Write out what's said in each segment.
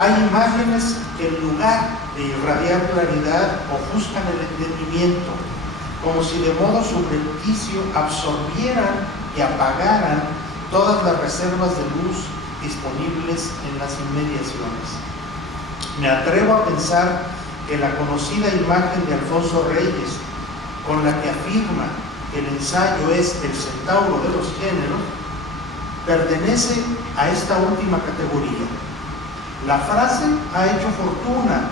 Hay imágenes que en lugar de irradiar claridad ofuscan el entendimiento, como si de modo subrepticio absorbieran y apagaran todas las reservas de luz disponibles en las inmediaciones. Me atrevo a pensar que la conocida imagen de Alfonso Reyes, con la que afirma que el ensayo es el centauro de los géneros, pertenece a esta última categoría. La frase ha hecho fortuna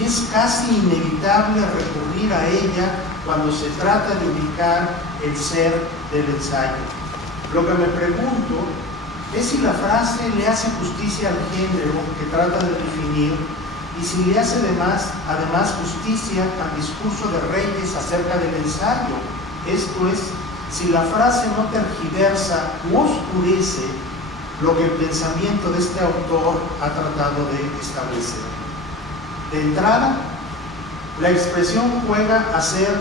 y es casi inevitable recurrir a ella cuando se trata de ubicar el ser del ensayo. Lo que me pregunto es si la frase le hace justicia al género que trata de definir y si le hace además justicia al discurso de Reyes acerca del ensayo. Esto es, si la frase no tergiversa u oscurece lo que el pensamiento de este autor ha tratado de establecer. De entrada, la expresión juega a ser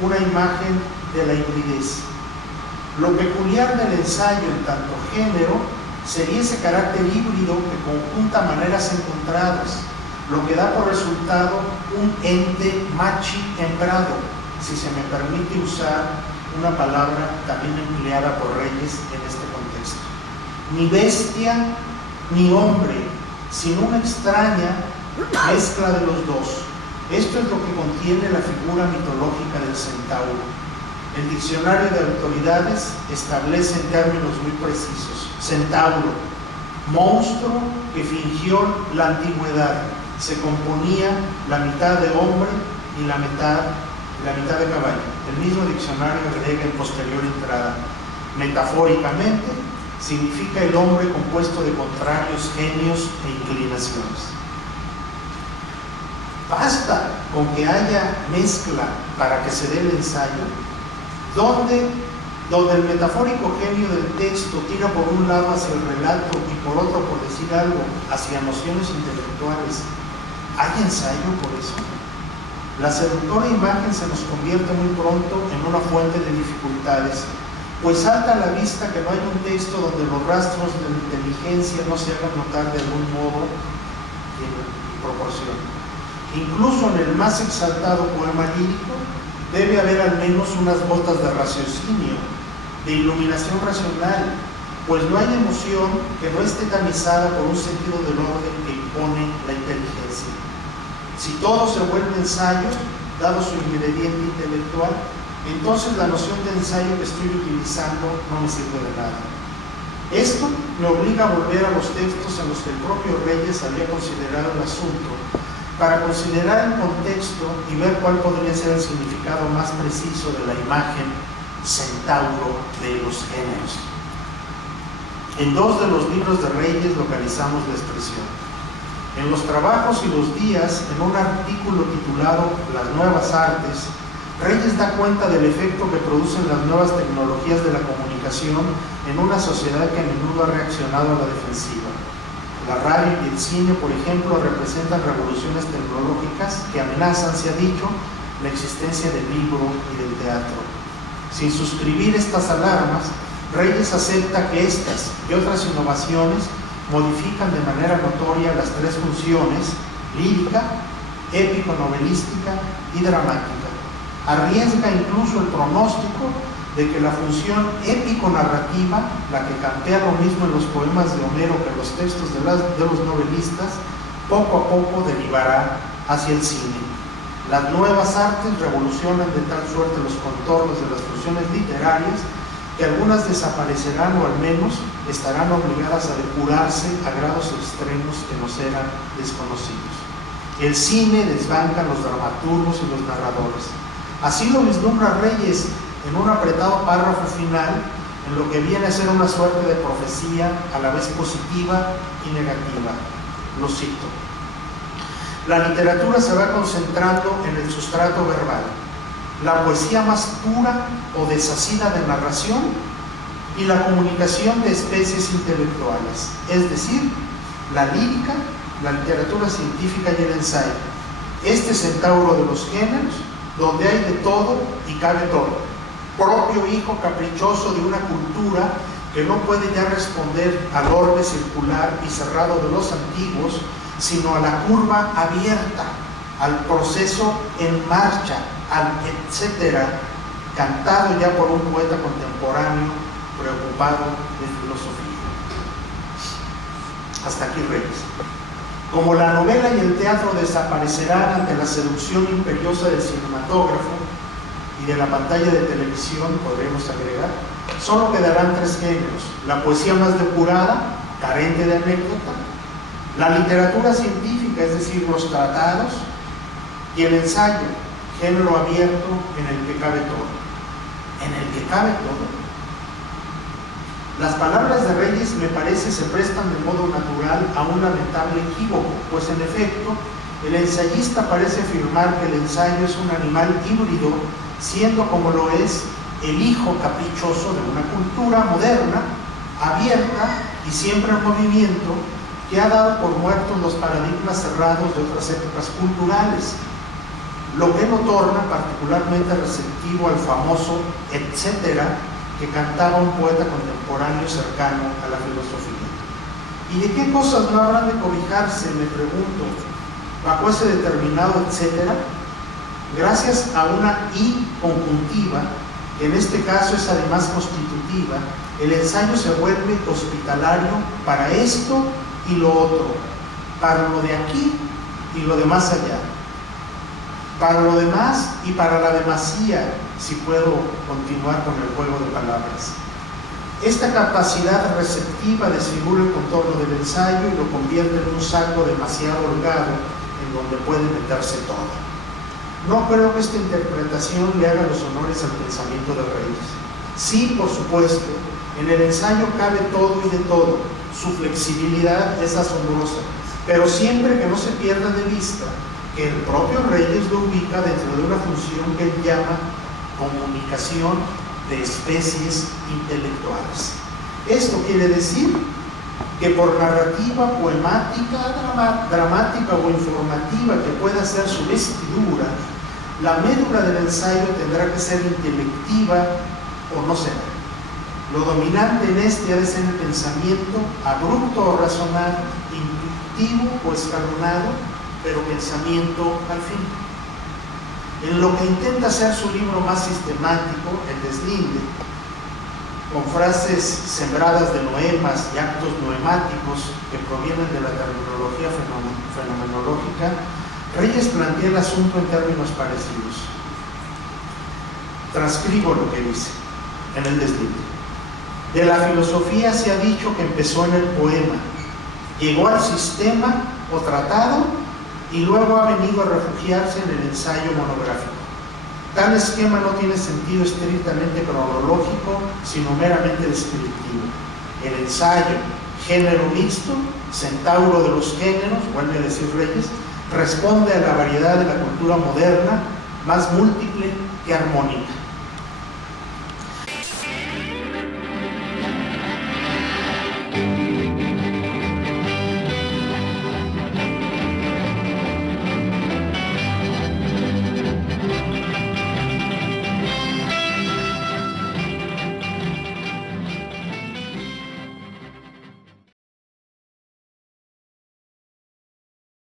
una imagen de la hibridez. Lo peculiar del ensayo en tanto género sería ese carácter híbrido que conjunta maneras encontradas, lo que da por resultado un ente machi-hembrado, si se me permite usar una palabra también empleada por Reyes en este contexto. Ni bestia ni hombre, sino una extraña mezcla de los dos. Esto es lo que contiene la figura mitológica del centauro. El diccionario de autoridades establece en términos muy precisos: centauro, monstruo que fingió la antigüedad, se componía la mitad de hombre y la mitad de caballo. El mismo diccionario agrega en posterior entrada: metafóricamente, significa el hombre compuesto de contrarios genios e inclinaciones. Basta con que haya mezcla para que se dé el ensayo, donde el metafórico genio del texto tira por un lado hacia el relato y por otro, por decir algo, hacia nociones intelectuales. ¿Hay ensayo por eso? La seductora imagen se nos convierte muy pronto en una fuente de dificultades, pues salta a la vista que no hay un texto donde los rastros de la inteligencia no se hagan notar de algún modo y en proporción. Incluso en el más exaltado poema lírico debe haber al menos unas gotas de raciocinio, de iluminación racional, pues no hay emoción que no esté tamizada por un sentido del orden que impone la inteligencia. Si todo se vuelve ensayo, dado su ingrediente intelectual, entonces la noción de ensayo que estoy utilizando no me sirve de nada. Esto me obliga a volver a los textos en los que el propio Reyes había considerado el asunto, para considerar el contexto y ver cuál podría ser el significado más preciso de la imagen centauro de los géneros. En dos de los libros de Reyes localizamos la expresión. En Los Trabajos y los Días, en un artículo titulado Las Nuevas Artes, Reyes da cuenta del efecto que producen las nuevas tecnologías de la comunicación en una sociedad que a menudo ha reaccionado a la defensiva. La radio y el cine, por ejemplo, representan revoluciones tecnológicas que amenazan, se ha dicho, la existencia del libro y del teatro. Sin suscribir estas alarmas, Reyes acepta que estas y otras innovaciones modifican de manera notoria las tres funciones: lírica, épico-novelística y dramática. Arriesga incluso el pronóstico de que la función épico-narrativa, la que campea lo mismo en los poemas de Homero que en los textos de los novelistas, poco a poco derivará hacia el cine. Las nuevas artes revolucionan de tal suerte los contornos de las funciones literarias que algunas desaparecerán o al menos estarán obligadas a depurarse a grados extremos que nos eran desconocidos. El cine desbanca a los dramaturgos y los narradores. Así lo vislumbra Reyes en un apretado párrafo final, en lo que viene a ser una suerte de profecía a la vez positiva y negativa. Lo cito: la literatura se va concentrando en el sustrato verbal, la poesía más pura o desasida de narración y la comunicación de especies intelectuales, es decir, la lírica, la literatura científica y el ensayo. Este centauro de los géneros donde hay de todo y cabe todo, propio hijo caprichoso de una cultura que no puede ya responder al orbe circular y cerrado de los antiguos, sino a la curva abierta, al proceso en marcha, al etcétera, cantado ya por un poeta contemporáneo preocupado de filosofía. Hasta aquí Reyes. Como la novela y el teatro desaparecerán ante la seducción imperiosa del cinematógrafo y de la pantalla de televisión, podremos agregar, solo quedarán tres géneros: la poesía más depurada, carente de anécdota, la literatura científica, es decir, los tratados, y el ensayo, género abierto en el que cabe todo. En el que cabe todo. Las palabras de Reyes, me parece, se prestan de modo natural a un lamentable equívoco, pues en efecto, el ensayista parece afirmar que el ensayo es un animal híbrido, siendo como lo es el hijo caprichoso de una cultura moderna, abierta y siempre en movimiento, que ha dado por muertos los paradigmas cerrados de otras épocas culturales, lo que lo torna particularmente receptivo al famoso etcétera que cantaba un poeta contemporáneo cercano a la filosofía. ¿Y de qué cosas no habrán de cobijarse, me pregunto, bajo ese determinado etcétera? Gracias a una I conjuntiva, que en este caso es además constitutiva, el ensayo se vuelve hospitalario para esto y lo otro, para lo de aquí y lo de más allá, para lo demás y para la demasía, si puedo continuar con el juego de palabras. Esta capacidad receptiva desfigura el contorno del ensayo y lo convierte en un saco demasiado holgado en donde puede meterse todo. No creo que esta interpretación le haga los honores al pensamiento de Reyes. Sí, por supuesto, en el ensayo cabe todo y de todo. Su flexibilidad es asombrosa, pero siempre que no se pierda de vista que el propio Reyes lo ubica dentro de una función que él llama comunicación de especies intelectuales. Esto quiere decir que por narrativa, poemática, dramática o informativa que pueda ser su vestidura, la médula del ensayo tendrá que ser intelectiva o no será. Lo dominante en este ha de ser el pensamiento abrupto o razonado, intuitivo o escalonado, pero pensamiento al fin. En lo que intenta ser su libro más sistemático, El deslinde, con frases sembradas de noemas y actos noemáticos que provienen de la terminología fenomenológica, Reyes plantea el asunto en términos parecidos. Transcribo lo que dice en El deslinde. De la filosofía se ha dicho que empezó en el poema, llegó al sistema o tratado y luego ha venido a refugiarse en el ensayo monográfico. Tal esquema no tiene sentido estrictamente cronológico, sino meramente descriptivo. El ensayo, género mixto, centauro de los géneros, vuelve a decir Reyes, responde a la variedad de la cultura moderna, más múltiple que armónica.